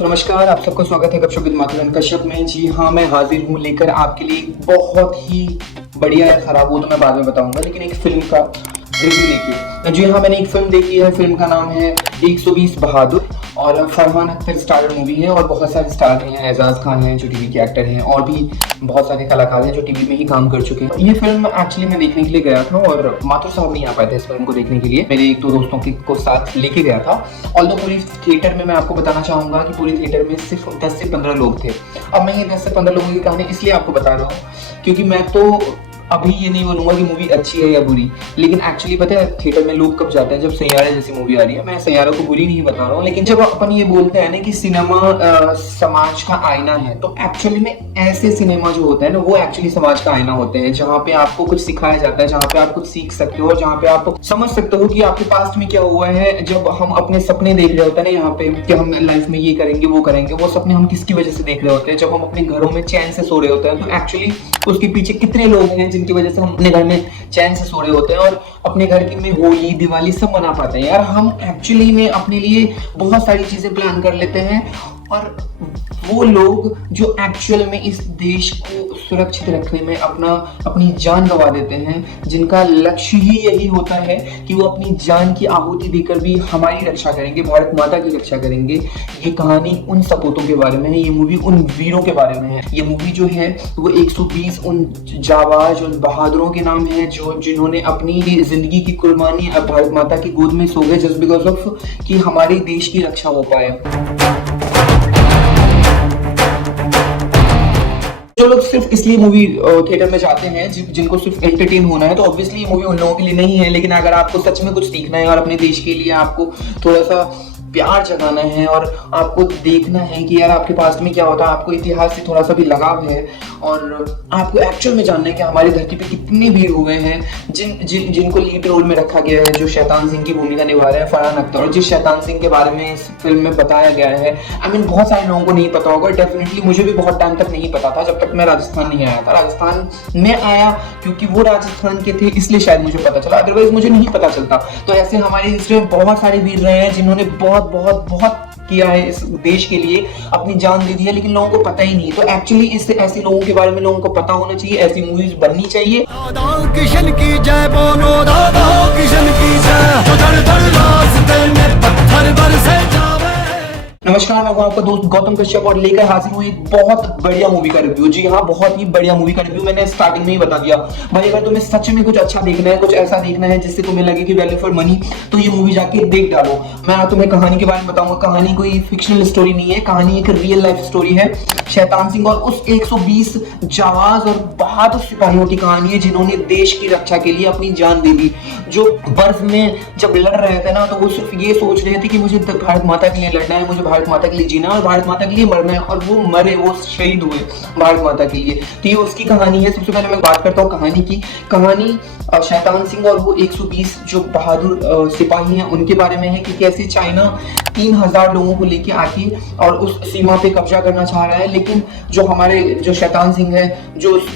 तो नमस्कार, आप सबका स्वागत है गपशप विद माथुरन कश्यप में। जी हाँ, मैं हाजिर हूँ लेकर आपके लिए एक बहुत ही बढ़िया या खराब, वो तो मैं बाद में बताऊंगा, लेकिन एक फिल्म का रिव्यू लेके। जी हाँ, मैंने एक फिल्म देखी है। फिल्म का नाम है 120 बहादुर और फरहान अख्तर स्टारर मूवी है और बहुत सारे स्टार हैं। एजाज खान हैं जो टीवी के एक्टर हैं और भी बहुत सारे कलाकार हैं जो टीवी में ही काम कर चुके हैं। ये फिल्म एक्चुअली मैं देखने के लिए गया था और माथुर साहब नहीं आ पाए थे इस फिल्म को देखने के लिए। मेरे एक दो दोस्तों को साथ लेके गया था। ऑल्दो पूरी थिएटर में मैं आपको बताना चाहूंगा कि पूरी थिएटर में सिर्फ 10 से 15 लोग थे। अब मैं ये 10 से 15 लोगों की कहानी इसलिए आपको बता रहा हूँ क्योंकि मैं तो अभी ये नहीं बोलूंगा कि मूवी अच्छी है या बुरी, लेकिन एक्चुअली पता है थिएटर में लोग कब जाते हैं जब सैयारा जैसी मूवी आ रही है। मैं सैयारा को बुरी नहीं बता रहा हूँ, लेकिन जब अपन ये बोलते हैं ना कि सिनेमा समाज का आईना है, तो एक्चुअली में ऐसे सिनेमा जो होता है ना वो एक्चुअली समाज का आईना होते हैं, जहाँ पे आपको कुछ सिखाया जाता है, जहाँ पे आप कुछ सीख सकते हो और जहाँ पे आप समझ सकते हो कि आपके पास्ट में क्या हुआ है। जब हम अपने सपने देख रहे होते हैं ना यहाँ पे कि हम लाइफ में ये करेंगे वो करेंगे, वो सपने हम किसकी वजह से देख रहे होते हैं? जब हम अपने घरों में चैन से सो रहे होते हैं, तो एक्चुअली उसके पीछे कितने लोग हैं जिनकी वजह से हम अपने घर में चैन से सो रहे होते हैं और अपने घर की में होली दिवाली सब मना पाते हैं। यार हम एक्चुअली में अपने लिए बहुत सारी चीजें प्लान कर लेते हैं और वो लोग जो एक्चुअल में इस देश को सुरक्षित रखने में अपनी जान गंवा देते हैं, जिनका लक्ष्य ही यही होता है कि वो अपनी जान की आहुति देकर भी हमारी रक्षा करेंगे, भारत माता की रक्षा करेंगे। ये कहानी उन सपूतों के बारे में है, ये मूवी उन वीरों के बारे में है। ये मूवी जो है वो 120 उन जाबाज उन बहादुरों के नाम है जो जिन्होंने अपनी जिंदगी की कुर्बानी भारत माता की गोद में सो गए जस्ट बिकॉज ऑफ कि हमारे देश की रक्षा हो पाए। जो लोग सिर्फ इसलिए मूवी थिएटर में जाते हैं जिनको सिर्फ एंटरटेन होना है, तो ऑब्वियसली ये मूवी उन लोगों के लिए नहीं है। लेकिन अगर आपको सच में कुछ सीखना है और अपने देश के लिए आपको थोड़ा सा प्यार जगाना है और आपको देखना है कि यार आपके पास में क्या होता है, आपको इतिहास से थोड़ा सा भी लगाव है और आपको एक्चुअल में जानना है कि हमारी धरती पे कितने वीर हुए हैं जिनको लीड रोल में रखा गया है, जो शैतान सिंह की भूमिका निभा रहे हैं फरहान अख्तर। और जिस शैतान सिंह के बारे में इस फिल्म में बताया गया है, आई मीन बहुत सारे लोगों को नहीं पता होगा, डेफिनेटली मुझे भी बहुत टाइम तक नहीं पता था जब तक मैं राजस्थान नहीं आया था। राजस्थान में आया क्योंकि वो राजस्थान के थे इसलिए शायद मुझे पता चला, अदरवाइज मुझे नहीं पता चलता। तो ऐसे हमारी हिस्ट्री में बहुत सारे वीर रहे हैं जिन्होंने बहुत बहुत बहुत किया है इस देश के लिए, अपनी जान दे दी है, लेकिन लोगों को पता ही नहीं। तो एक्चुअली इससे ऐसे लोगों के बारे में लोगों को पता होना चाहिए, ऐसी मूवीज बननी चाहिए। किशन की जय बोलो, दादा किशन की जय, जो धड़ धड़ रास्ते में पत्थर बरसे जावे। नमस्कार, मैं हूं आपका दोस्त गौतम कश्यप और लेकर हाजिर हूं एक बहुत बढ़िया मूवी का रिव्यू। जी हाँ, बहुत ही बढ़िया मूवी का रिव्यू। मैंने स्टार्टिंग में ही बता दिया भाई, अगर तुम्हें सच में कुछ अच्छा देखना है, कुछ ऐसा देखना है जिससे तुम्हें लगे कि वैल्यू फॉर मनी, तो ये मूवी जाके देख डालो। मैं तुम्हें कहानी के बारे में बताऊंगा। कहानी कोई फिक्शनल स्टोरी नहीं है, कहानी एक रियल लाइफ स्टोरी है। शैतान सिंह और उस 120 जाबाज और बहादुर सिपाहियों की कहानी है जिन्होंने देश की रक्षा के लिए अपनी जान दे दी। जो बर्फ में जब लड़ रहे थे ना, तो वो सिर्फ ये सोच रहे थे कि मुझे भारत माता के लिए लड़ना है, मुझे भारत माता के लिए जीना है और भारत माता के लिए मरना है, और वो मरे, वो शहीद हुए भारत माता के लिए। तो ये उसकी कहानी है। सबसे पहले मैं बात करता हूँ कहानी की। कहानी शैतान सिंह और वो 120 जो बहादुर सिपाही हैं उनके बारे में है कि कैसे चाइना 3000 लोगों को लेके आके और उस सीमा पे कब्जा करना चाह रहा है, लेकिन जो हमारे जो शैतान सिंह है जो उस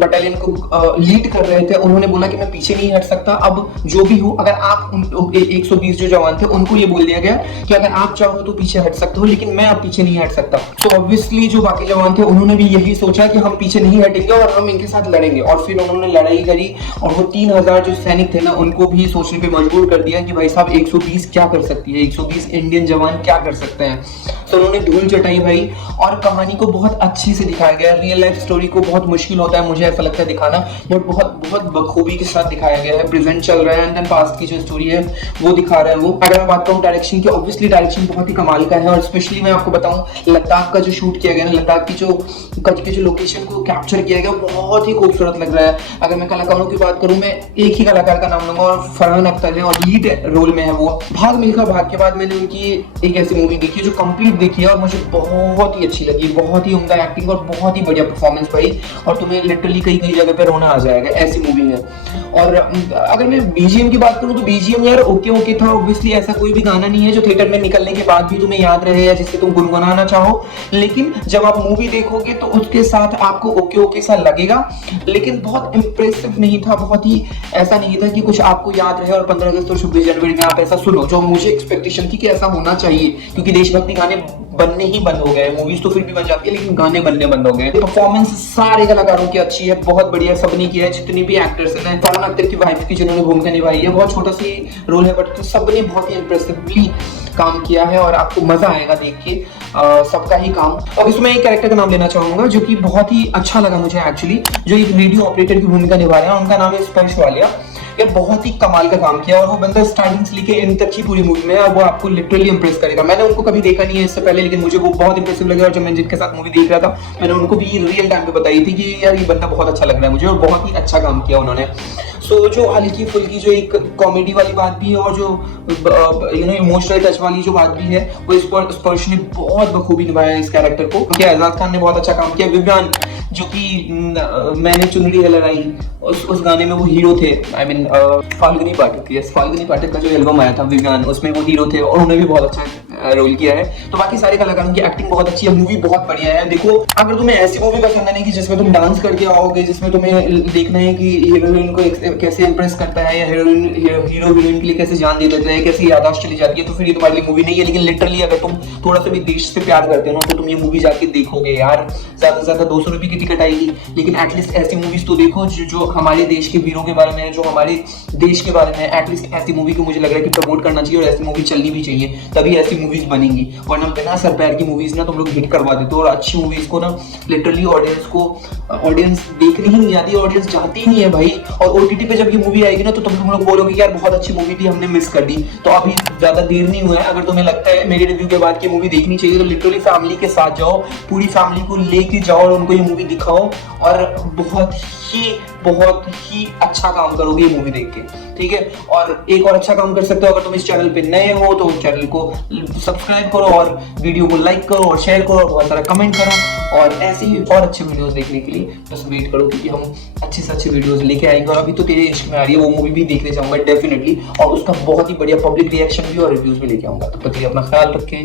बटालियन को लीड कर रहे थे, उन्होंने बोला कि मैं पीछे नहीं हट सकता। अब जो भी हो, अगर आप 120 जो जवान थे उनको ये बोल दिया गया कि अगर आप चाहो तो पीछे हट सकते हो, लेकिन मैं अब पीछे नहीं हट सकता। तो ऑब्वियसली जो बाकी जवान थे उन्होंने भी यही सोचा कि हम पीछे नहीं हटेंगे और हम इनके साथ लड़ेंगे। और फिर उन्होंने लड़ाई करी और वो 3000 जो सैनिक थे ना, उनको भी सोचने पे मजबूर कर दिया कि भाई साहब 120 क्या कर सकती है, 120 इंडियन जवान क्या कर सकते हैं। तो उन्होंने धूल चटाई भाई। और कहानी को बहुत अच्छे से दिखाया गया। रियल लाइफ स्टोरी को बहुत मुश्किल होता है, मुझे ऐसा लगता है दिखाना, बट बहुत बहुत बखूबी के साथ दिखाया गया है। प्रेजेंट चल रहा है एंड देन पास्ट की जो स्टोरी है वो दिखा रहा है वो। अगर मैं बात करूँ डायरेक्शन की, ऑब्वियसली डायरेक्शन बहुत ही कमाल का है। और स्पेशली मैं आपको बताऊं लद्दाख का जो शूट किया गया ना, लद्दाख की जो लोकेशन को कैप्चर किया गया बहुत ही खूबसूरत लग रहा है। अगर मैं कलाकारों की बात करूं, मैं एक ही कलाकार का नाम लूंगा और फरहान अख्तर है और लीड रोल में है वो। भाग मिल्खा भाग के बाद मैंने उनकी एक ऐसी मूवी देखी जो कंप्लीट देखी है और मुझे बहुत ही अच्छी लगी। बहुत ही उम्दा एक्टिंग और बहुत ही बढ़िया परफॉर्मेंस भाई, और तुम्हें लिटरली कई जगह पे रोना आ जाएगा, ऐसी मूवी है। और अगर मैं बीजीएम की बात करूं तो बीजीएम यार ओके था। ऑब्वियसली ऐसा कोई भी गाना नहीं है जो थिएटर में निकलने के बाद भी तुम्हें याद रहे या जिससे तुम गुनगुनाना चाहो, लेकिन जब आप मूवी देखोगे तो उसके साथ आपको ओके सा लगेगा, लेकिन बहुत इंप्रेसिव नहीं था। बहुत ही ऐसा नहीं था कि कुछ आपको याद रहे और 15 अगस्त और 26 जनवरी में आप ऐसा सुनो जो मुझे एक्सपेक्टेशन थी कि ऐसा होना चाहिए, क्योंकि देशभक्ति गाने बनने ही बंद हो गए। मूवीज तो फिर भी बन जाती है लेकिन गाने बनने बंद हो गए। परफॉर्मेंस सारे कलाकारों की अच्छी है, बहुत बढ़िया, सबने किया है, जितनी भी एक्टर्स हैं। फरहान अख्तर की वाइफ की जिन्होंने भूमिका निभाई है, बहुत छोटा सी रोल है बट सबने बहुत ही इंप्रेसिवली काम किया है और आपको मजा आएगा देख के सबका ही काम। अब इसमें एक कैरेक्टर का नाम लेना चाहूंगा जो कि बहुत ही अच्छा लगा मुझे एक्चुअली, जो एक रेडियो ऑपरेटर की भूमिका निभा रहे हैं, उनका नाम है स्पर्श वालिया। ये बहुत ही कमाल का काम किया और वो बंदा स्टार्टिंग से लेके एंड तक की पूरी मूवी में है, वो आपको लिटरली इंप्रेस करेगा। मैंने उनको कभी देखा नहीं है इससे पहले, लेकिन मुझे वो बहुत इंप्रेसिव लगा और जब मैं जिनके साथ मूवी देख रहा था मैंने उनको भी रियल टाइम पे बताई थी कि यार ये बंदा बहुत अच्छा लग रहा है मुझे, और बहुत ही अच्छा काम किया उन्होंने। सो जो हल्की फुल्की जो एक कॉमेडी वाली बात भी है और जो इमोशनल टच वाली जो बात भी है, वो स्पर्श ने बहुत बखूबी निभाया इस कैरेक्टर को। क्योंकि एजाज खान ने बहुत अच्छा काम किया। विवियान जो कि मैंने चुनरी है लड़ाई, उस गाने में वो हीरो थे, I mean Falguni Pathak, yes Falguni Pathak का जो एल्बम आया था विवियान, उसमें वो हीरो थे और उन्होंने भी बहुत अच्छा रोल किया है। तो बाकी सारे कलाकारों की एक्टिंग बहुत अच्छी है, मूवी बहुत बढ़िया है। देखो अगर तुम्हें ऐसी मूवी पसंद है कि जिसमें तुम डांस करके आओगे, जिसमें तुम्हें देखना है कि हीरोइन को कैसे इंप्रेस करता है या हीरो हीरोइन के लिए कैसे जान दे देता है, कैसे याददाश्त चली जाती है, तो फिर ये तुम्हारे लिए मूवी नहीं है। लेकिन लिटरली अगर तुम थोड़ा सा भी देश से प्यार करते हो ना तो तुम ये मूवी जाके देखोगे यार। ज्यादा से ज्यादा 200 रुपये की टिकट आएगी, लेकिन एटलीस्ट ऐसी मूवीज तो देखो जो हमारे देश के वीरों के बारे में है, जो हमारे देश के बारे में है। एटलीस्ट ऐसी मूवी को मुझे लग रहा है कि प्रमोट करना चाहिए और ऐसी मूवी चलनी भी चाहिए, तभी ऐसी मूवीज बनेंगी। वरना बिना सर पैर की मूवीज ना तुम लोग हिट करवा देते हो और अच्छी मूवीज को ना लिटरली ऑडियंस देखने ही नहीं आती, ऑडियंस जाती ही नहीं है भाई। और ओटीटी पे जब ये मूवी आएगी ना तो तुम लोग बोलोगे यार बहुत अच्छी मूवी थी, हमने मिस कर दी। तो अभी ज्यादा देर नहीं हुआ है, अगर तुम्हें लगता है मेरे रिव्यू के बाद की मूवी देखनी चाहिए तो लिटरली फैमिली के साथ जाओ, पूरी फैमिली को लेके जाओ और उनको ये मूवी दिखाओ और बहुत ही अच्छा काम करोगे ये मूवी देख के, ठीक है। और एक और अच्छा काम कर सकते हो, अगर तुम इस चैनल पे नए हो तो चैनल को सब्सक्राइब करो और वीडियो को लाइक करो और शेयर करो और बहुत सारा कमेंट करो, और ऐसे ही और अच्छे वीडियोस देखने के लिए बस वेट करो क्योंकि हम अच्छे से अच्छे वीडियोस लेके आएंगे। और अभी तो तेरे इश्क में आ रही है, वो मूवी भी देखने जाऊंगा डेफिनेटली, और उसका बहुत ही बढ़िया पब्लिक रिएक्शन भी और रिव्यूज भी लेके आऊंगा। तो तब तक अपना ख्याल रखें।